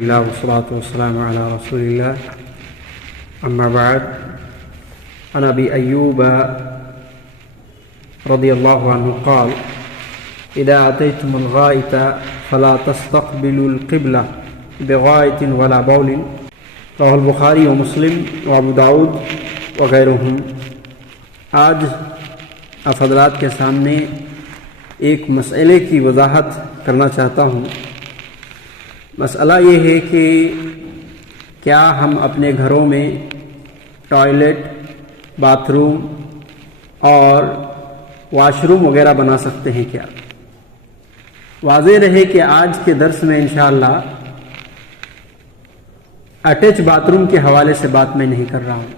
الله والصلاة والسلام على رسول الله أما بعد عن أبي أيوب رضي الله عنه قال إذا أتيتم الغائط فلا تستقبلوا القبلة بغائط ولا بول رواه البخاری و مسلم و ابو داود وغیرہم۔ آج آپ حضرات کے سامنے ایک مسئلے کی وضاحت کرنا چاہتا ہوں۔ مسئلہ یہ ہے کہ کیا ہم اپنے گھروں میں ٹوائلٹ، باتھ روم اور واش روم وغیرہ بنا سکتے ہیں کیا؟ واضح رہے کہ آج کے درس میں انشاءاللہ اٹیچ باتھ روم کے حوالے سے بات میں نہیں کر رہا ہوں۔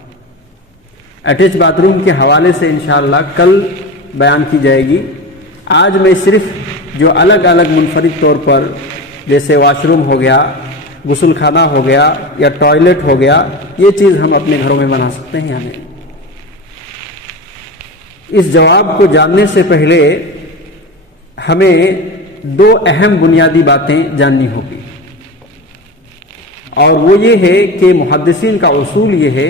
اٹیچ باتھ روم کے حوالے سے انشاءاللہ کل بیان کی جائے گی۔ آج میں صرف جو الگ الگ منفرد طور پر جیسے واش روم ہو گیا، غسل خانہ ہو گیا یا ٹوائلٹ ہو گیا، یہ چیز ہم اپنے گھروں میں بنا سکتے ہیں ہمیں۔ اس جواب کو جاننے سے پہلے ہمیں دو اہم بنیادی باتیں جاننی ہوگی، اور وہ یہ ہے کہ محدثین کا اصول یہ ہے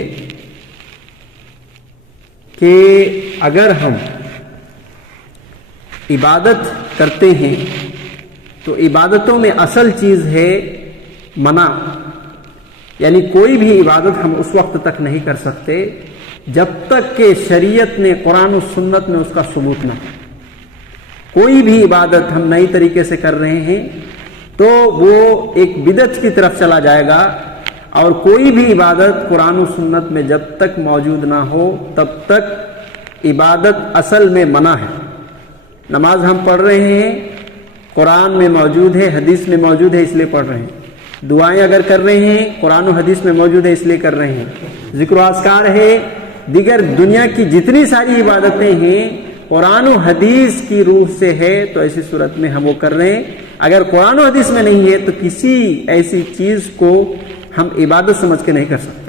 کہ اگر ہم عبادت کرتے ہیں تو عبادتوں میں اصل چیز ہے منع، یعنی کوئی بھی عبادت ہم اس وقت تک نہیں کر سکتے جب تک کہ شریعت نے قرآن و سنت میں اس کا ثبوت نہ ہو۔ کوئی بھی عبادت ہم نئی طریقے سے کر رہے ہیں تو وہ ایک بدعت کی طرف چلا جائے گا، اور کوئی بھی عبادت قرآن و سنت میں جب تک موجود نہ ہو تب تک عبادت اصل میں منع ہے۔ نماز ہم پڑھ رہے ہیں، قرآن میں موجود ہے، حدیث میں موجود ہے، اس لیے پڑھ رہے ہیں۔ دعائیں اگر کر رہے ہیں، قرآن و حدیث میں موجود ہے، اس لیے کر رہے ہیں۔ ذکر و اذکار ہے، دیگر دنیا کی جتنی ساری عبادتیں ہیں قرآن و حدیث کی روح سے ہے، تو ایسی صورت میں ہم وہ کر رہے ہیں۔ اگر قرآن و حدیث میں نہیں ہے تو کسی ایسی چیز کو ہم عبادت سمجھ کے نہیں کر سکتے۔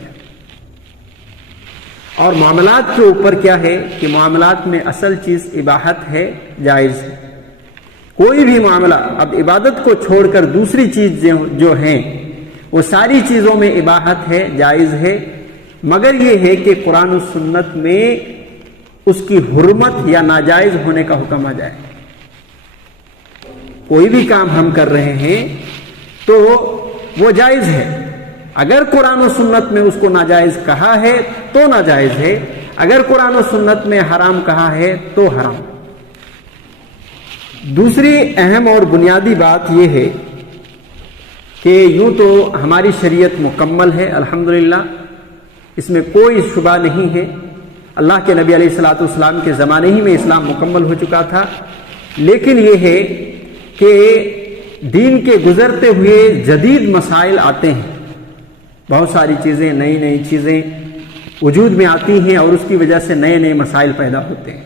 اور معاملات کے اوپر کیا ہے کہ معاملات میں اصل چیز اباحت ہے، جائز ہے۔ کوئی بھی معاملہ اب عبادت کو چھوڑ کر دوسری چیز جو ہیں وہ ساری چیزوں میں اباحت ہے، جائز ہے، مگر یہ ہے کہ قرآن و سنت میں اس کی حرمت یا ناجائز ہونے کا حکم آ جائے۔ کوئی بھی کام ہم کر رہے ہیں تو وہ جائز ہے، اگر قرآن و سنت میں اس کو ناجائز کہا ہے تو ناجائز ہے، اگر قرآن و سنت میں حرام کہا ہے تو حرام۔ دوسری اہم اور بنیادی بات یہ ہے کہ یوں تو ہماری شریعت مکمل ہے الحمدللہ، اس میں کوئی شبہ نہیں ہے۔ اللہ کے نبی علیہ الصلوۃ والسلام کے زمانے ہی میں اسلام مکمل ہو چکا تھا، لیکن یہ ہے کہ دین کے گزرتے ہوئے جدید مسائل آتے ہیں، بہت ساری چیزیں، نئی نئی چیزیں وجود میں آتی ہیں، اور اس کی وجہ سے نئے نئے مسائل پیدا ہوتے ہیں۔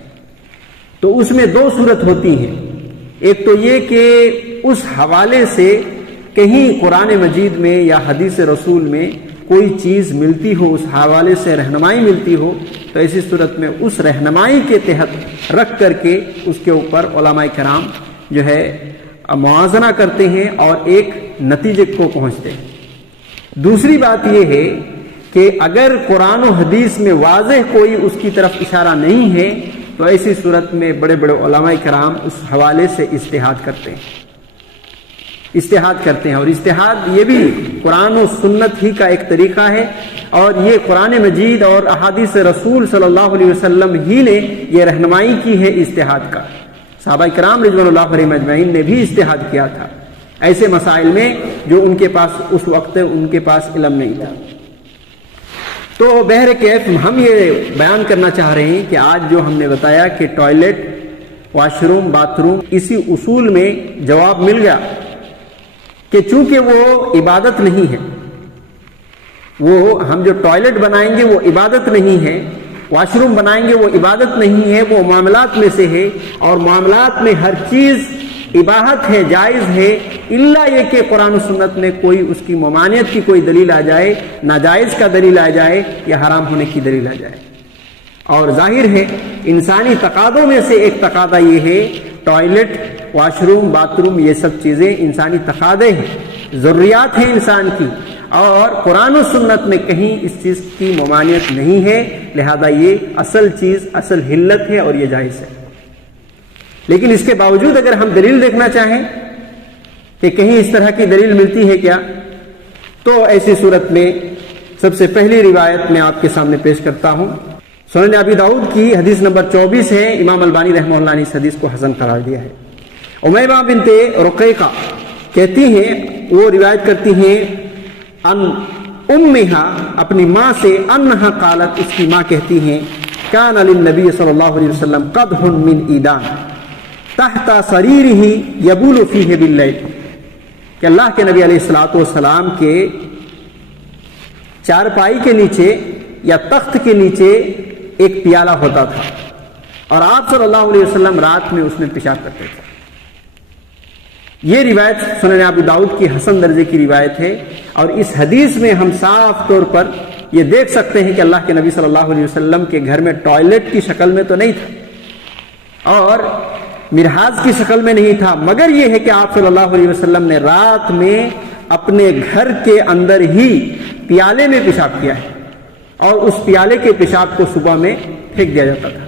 تو اس میں دو صورت ہوتی ہیں، ایک تو یہ کہ اس حوالے سے کہیں قرآن مجید میں یا حدیث رسول میں کوئی چیز ملتی ہو، اس حوالے سے رہنمائی ملتی ہو، تو ایسی صورت میں اس رہنمائی کے تحت رکھ کر کے اس کے اوپر علماء کرام جو ہے موازنہ کرتے ہیں اور ایک نتیجے کو پہنچتے ہیں۔ دوسری بات یہ ہے کہ اگر قرآن و حدیث میں واضح کوئی اس کی طرف اشارہ نہیں ہے تو ایسی صورت میں بڑے بڑے علماء کرام اس حوالے سے اجتہاد کرتے ہیں، اور اجتہاد یہ بھی قرآن و سنت ہی کا ایک طریقہ ہے، اور یہ قرآن مجید اور احادیث رسول صلی اللہ علیہ وسلم ہی نے یہ رہنمائی کی ہے اجتہاد کا۔ صحابہ کرام رضوان اللہ علیہم اجمعین نے بھی اجتہاد کیا تھا ایسے مسائل میں جو ان کے پاس اس وقت ان کے پاس علم نہیں تھا۔ تو بہر کیف ہم یہ بیان کرنا چاہ رہے ہیں کہ آج جو ہم نے بتایا کہ toilet, wash room, bath room, اسی اصول میں جواب مل گیا کہ چونکہ وہ عبادت نہیں ہے، وہ ہم جو ٹوائلٹ بنائیں گے وہ عبادت نہیں ہے، واش روم بنائیں گے وہ عبادت نہیں ہے، وہ معاملات میں سے ہے، اور معاملات میں ہر چیز اباحت ہے، جائز ہے، الا یہ کہ قرآن و سنت میں کوئی اس کی ممانعت کی کوئی دلیل آ جائے، ناجائز کا دلیل آ جائے یا حرام ہونے کی دلیل آ جائے۔ اور ظاہر ہے انسانی تقاضوں میں سے ایک تقاضا یہ ہے toilet, wash room, bath room, یہ سب چیزیں انسانی تقاضے ہیں، ضروریات ہیں انسان کی، اور قرآن و سنت میں کہیں اس چیز کی ممانعت نہیں ہے، لہذا یہ اصل چیز، اصل حلت ہے اور یہ جائز ہے۔ لیکن اس کے باوجود اگر ہم دلیل دیکھنا چاہیں کہ کہیں اس طرح کی دلیل ملتی ہے کیا، تو ایسی صورت میں سب سے پہلی روایت میں آپ کے سامنے پیش کرتا ہوں، سنن ابی داؤد کی حدیث نمبر 24 ہے۔ امام البانی رحمہ اللہ نے اس حدیث کو حسن قرار دیا ہے۔ امیمہ بنت رقیقہ کہتی ہیں، وہ روایت کرتی ہیں ان امہا، اپنی ماں سے، انہا قالت، اس کی ماں کہتی ہیں، کان للنبی صلی اللہ علیہ وسلم قدح من ایدان تحت سریرہ یبول فیہ باللیل، کہ اللہ کے نبی علیہ الصلوۃ والسلام کے چارپائی کے نیچے یا تخت کے نیچے ایک پیالہ ہوتا تھا، اور آپ صلی اللہ علیہ وسلم رات میں اس میں پیشاب کرتے تھے۔ یہ روایت سنن ابو داؤد کی حسن درجے کی روایت ہے، اور اس حدیث میں ہم صاف طور پر یہ دیکھ سکتے ہیں کہ اللہ کے نبی صلی اللہ علیہ وسلم کے گھر میں ٹوائلٹ کی شکل میں تو نہیں تھا اور مرحاض کی شکل میں نہیں تھا، مگر یہ ہے کہ آپ صلی اللہ علیہ وسلم نے رات میں اپنے گھر کے اندر ہی پیالے میں پیشاب کیا ہے، اور اس پیالے کے پیشاب کو صبح میں پھینک دیا جاتا تھا۔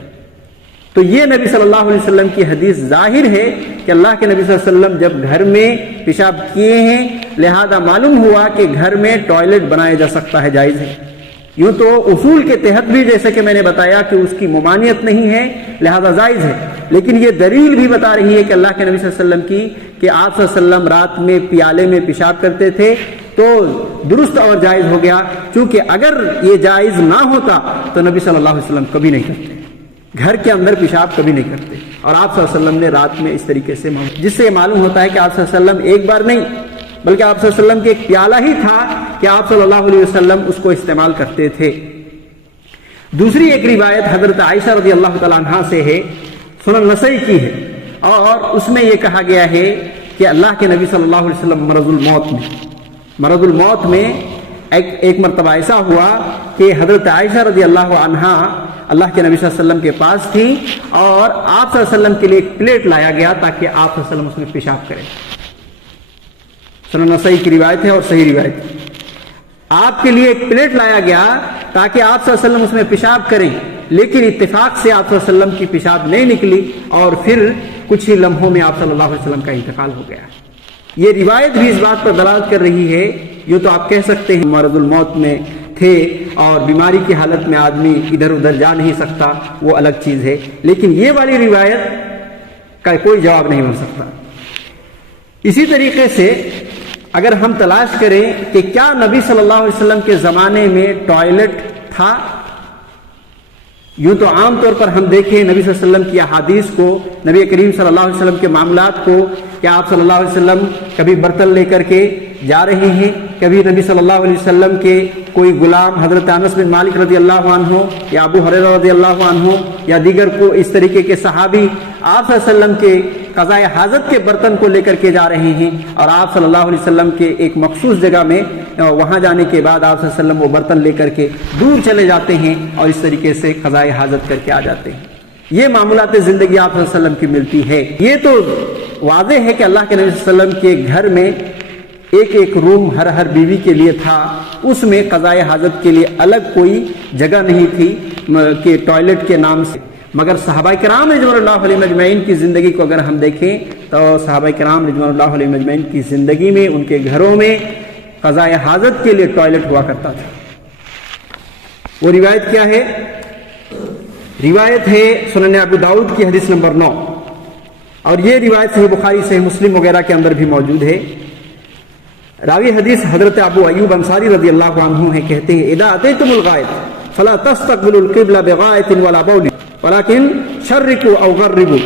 تو یہ نبی صلی اللہ علیہ وسلم کی حدیث ظاہر ہے کہ اللہ کے نبی صلی اللہ علیہ وسلم جب گھر میں پیشاب کیے ہیں، لہذا معلوم ہوا کہ گھر میں ٹوائلٹ بنایا جا سکتا ہے، جائز ہے۔ یوں تو اصول کے تحت بھی جیسے کہ میں نے بتایا کہ اس کی ممانعت نہیں ہے، لہذا جائز ہے، لیکن یہ دلیل بھی بتا رہی ہے کہ اللہ کے نبی صلی اللہ علیہ وسلم کی، کہ آپ صلی اللہ علیہ وسلم رات میں پیالے میں پیشاب کرتے تھے، تو درست اور جائز ہو گیا، چونکہ اگر یہ جائز نہ ہوتا تو نبی صلی اللہ علیہ وسلم کبھی نہیں کرتے، گھر کے اندر پیشاب کبھی نہیں کرتے، اور آپ صلی اللہ علیہ وسلم نے رات میں اس طریقے سے، جس سے معلوم ہوتا ہے کہ آپ صلی اللہ علیہ وسلم ایک بار نہیں بلکہ آپ صلی اللہ علیہ وسلم کے ایک پیالہ ہی تھا کہ آپ صلی اللہ علیہ وسلم اس کو استعمال کرتے تھے۔ دوسری ایک روایت حضرت عائشہ رضی اللہ تعالیٰ عنہا سے ہے، سنن نسائی کی ہے، اور اس میں یہ کہا گیا ہے کہ اللہ کے نبی صلی اللہ علیہ وسلم مرض الموت میں ایک مرتبہ ایسا ہوا کہ حضرت عائشہ رضی اللہ عنہا اللہ کے نبی صلی اللہ علیہ وسلم کے پاس تھی، اور آپ صلی اللہ علیہ وسلم کے لیے ایک پلیٹ لایا گیا تاکہ آپ صلی اللہ علیہ وسلم اس میں پیشاب کریں۔ سنن نسائی کی روایت ہے اور صحیح روایت ہے۔ آپ کے لیے ایک پلیٹ لایا گیا تاکہ آپ صلی اللہ علیہ وسلم اس میں پیشاب کریں، لیکن اتفاق سے آپ صلی اللہ علیہ وسلم کی پیشاب نہیں نکلی، اور پھر کچھ ہی لمحوں میں آپ صلی اللہ علیہ وسلم کا انتقال ہو گیا۔ یہ روایت بھی اس بات پر دلالت کر رہی ہے، یہ تو آپ کہہ سکتے ہیں مرض الموت میں تھے اور بیماری کی حالت میں آدمی ادھر ادھر جا نہیں سکتا، وہ الگ چیز ہے، لیکن یہ والی روایت کا کوئی جواب نہیں بن سکتا۔ اسی طریقے سے اگر ہم تلاش کریں کہ کیا نبی صلی اللہ علیہ وسلم کے زمانے میں ٹوائلٹ تھا، یوں تو عام طور پر ہم دیکھیں نبی صلی اللہ علیہ وسلم کی احادیث کو، نبی کریم صلی اللہ علیہ وسلم کے معاملات کو، کہ آپ صلی اللہ علیہ وسلم کبھی برتن لے کر کے جا رہے ہیں، کبھی نبی صلی اللہ علیہ وسلم کے کوئی غلام حضرت انس بن مالک رضی اللہ عنہ یا ابو ہریرہ رضی اللہ عنہ یا دیگر کو اس طریقے کے صحابی آپ صلی اللہ علیہ وسلم کے قضاء حاجت کے برتن کو لے کر کے جا رہے ہیں، اور آپ صلی اللہ علیہ وسلم کے ایک مخصوص جگہ میں وہاں جانے کے بعد آپ صلی اللہ علیہ وسلم وہ برتن لے کر کے دور چلے جاتے ہیں اور اس طریقے سے قضاء حاجت کر کے آ جاتے ہیں۔ یہ معاملات زندگی آپ صلی اللہ علیہ وسلم کی ملتی ہے۔ یہ تو واضح ہے کہ اللہ کے نبی صلی اللہ علیہ وسلم کے گھر میں ایک ایک روم ہر بیوی کے لیے تھا، اس میں قضاء حاجت کے لیے الگ کوئی جگہ نہیں تھی کہ ٹوائلٹ کے نام سے۔ مگر صحابہ کرام رضوان اللہ علیہ مجمعین کی زندگی کو اگر ہم دیکھیں تو صحابہ کرام رضوان اللہ علیہ مجمعین کی زندگی میں ان کے گھروں میں قضاء حاجت کے لیے ٹوائلٹ ہوا کرتا تھا۔ وہ روایت کیا ہے؟ روایت ہے سنن ابو داؤد کی حدیث نمبر 9، اور یہ روایت صحیح بخاری صحیح مسلم وغیرہ کے اندر بھی موجود ہے۔ راوی حدیث حضرت ابو ایوب انصاری رضی اللہ عنہ ہیں، کہتے ہیں اذا اتیتم الغائط فلا تستقبلوا القبلہ بغائط ولا بول ولكن شرقوا او غربوا۔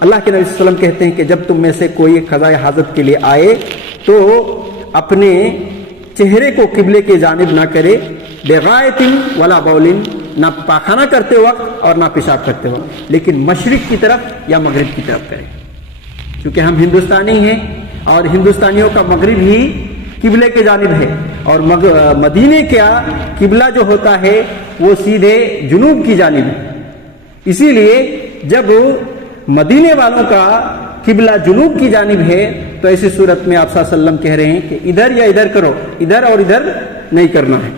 اللہ کے نبی صلی اللہ علیہ وسلم کہتے ہیں کہ جب تم میں سے کوئی قضاء حاجت کے لیے آئے تو اپنے چہرے کو قبلے کی جانب نہ کرے، بغائط ولا بول، نہ پاخانہ کرتے وقت اور نہ پیشاب کرتے وقت، لیکن مشرق کی طرف یا مغرب کی طرف کرے، کیونکہ ہم ہندوستانی ہیں اور ہندوستانیوں کا مغرب ہی قبلے کے جانب ہے، اور مدینے کا قبلہ جو ہوتا ہے وہ سیدھے جنوب کی جانب ہے۔ اسی لیے جب مدینے والوں کا قبلہ جنوب کی جانب ہے تو ایسی صورت میں آپ صلی اللہ علیہ وسلم کہہ رہے ہیں کہ ادھر یا ادھر کرو، ادھر اور ادھر نہیں کرنا ہے۔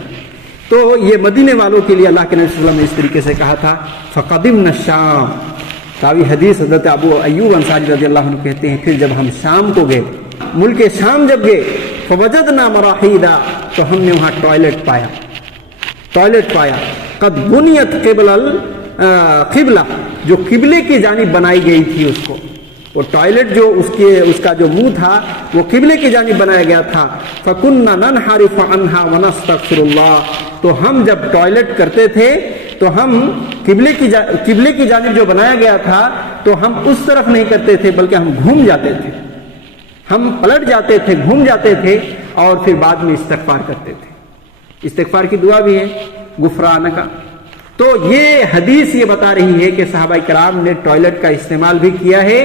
تو یہ مدینے والوں کے لیے اللہ کے نبی صلی اللہ علیہ وسلم نے اس طریقے سے کہا تھا فقدمنا الشام۔ راوی حدیث حضرت ابو ایوب انصاری رضی اللہ عنہ کہتے ہیں پھر جب ہم شام کو گئے، ملک شام جب گئے، فوجدنا مراحیدا، تو ہم نے وہاں ٹوائلٹ پایا قد بنیت قبلہ، جو قبلے کی جانب بنائی گئی تھی، اس کو وہ ٹوائلٹ جو اس کا جو منہ تھا وہ قبلے کی جانب بنایا گیا تھا۔ فَكُنَّا نَنْحَرِفُ عَنْهَا وَنَسْتَغْفِرُ اللَّهَ، تو ہم جب ٹوائلٹ کرتے تھے تو ہم قبلے کی جانب جو بنایا گیا تھا تو ہم اس طرف نہیں کرتے تھے بلکہ ہم گھوم جاتے تھے، ہم پلٹ جاتے تھے، گھوم جاتے تھے اور پھر بعد میں استغفار کرتے تھے۔ استغفار کی دعا بھی ہے غفرانک کا۔ تو یہ حدیث یہ بتا رہی ہے کہ صحابہ کرام نے ٹوائلٹ کا استعمال بھی کیا ہے،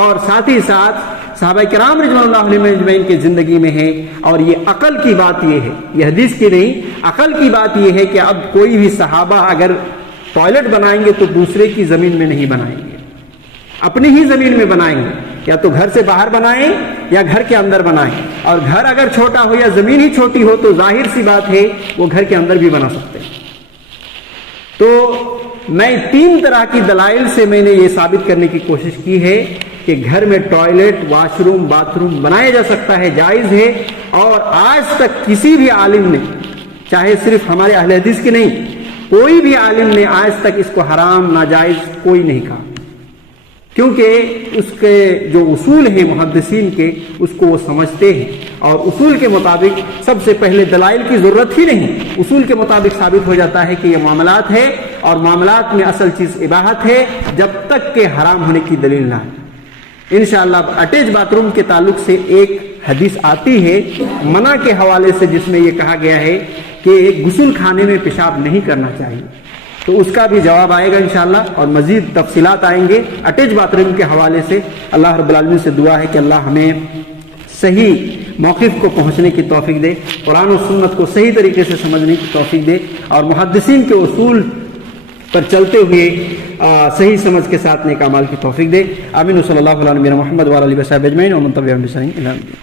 اور ساتھ ہی ساتھ صحابہ کرام رضوان اللہ علیہم اجمعین کی زندگی میں ہے، اور یہ عقل کی بات یہ ہے، یہ حدیث کی نہیں، عقل کی بات یہ ہے کہ اب کوئی بھی صحابہ اگر ٹوائلٹ بنائیں گے تو دوسرے کی زمین میں نہیں بنائیں گے، اپنی ہی زمین میں بنائیں گے، یا تو گھر سے باہر بنائیں یا گھر کے اندر بنائیں، اور گھر اگر چھوٹا ہو یا زمین ہی چھوٹی ہو تو ظاہر سی بات ہے وہ گھر کے اندر بھی بنا سکتے ہیں۔ تو میں 3 طرح کی دلائل سے میں نے یہ ثابت کرنے کی کوشش کی ہے کہ گھر میں toilet, wash room, bath room بنایا جا سکتا ہے، جائز ہے، اور آج تک کسی بھی عالم نے، چاہے صرف ہمارے اہل حدیث کے نہیں، کوئی بھی عالم نے آج تک اس کو حرام ناجائز کوئی نہیں کہا، کیونکہ اس کے جو اصول ہیں محدثین کے اس کو وہ سمجھتے ہیں، اور اصول کے مطابق سب سے پہلے دلائل کی ضرورت ہی نہیں، اصول کے مطابق ثابت ہو جاتا ہے کہ یہ معاملات ہے، اور معاملات میں اصل چیز اباحت ہے جب تک کہ حرام ہونے کی دلیل نہ ہے۔ انشاءاللہ اٹیچ باتھ روم کے تعلق سے ایک حدیث آتی ہے منع کے حوالے سے، جس میں یہ کہا گیا ہے کہ غسل خانے میں پیشاب نہیں کرنا چاہیے، تو اس کا بھی جواب آئے گا انشاءاللہ، اور مزید تفصیلات آئیں گے اٹیچ باتھ روم کے حوالے سے۔ اللہ رب العالمین سے دعا ہے کہ اللہ ہمیں صحیح موقف کو پہنچنے کی توفیق دے، قرآن و سنت کو صحیح طریقے سے سمجھنے کی توفیق دے، اور محدثین کے اصول پر چلتے ہوئے صحیح سمجھ کے ساتھ نیک اعمال کی توفیق دے۔ آمین۔ صلی اللہ علیہ وسلم محمد وعلی آلہ وصحبہ اجمعین ومن تبعهم بإحسان إلى يوم الدين۔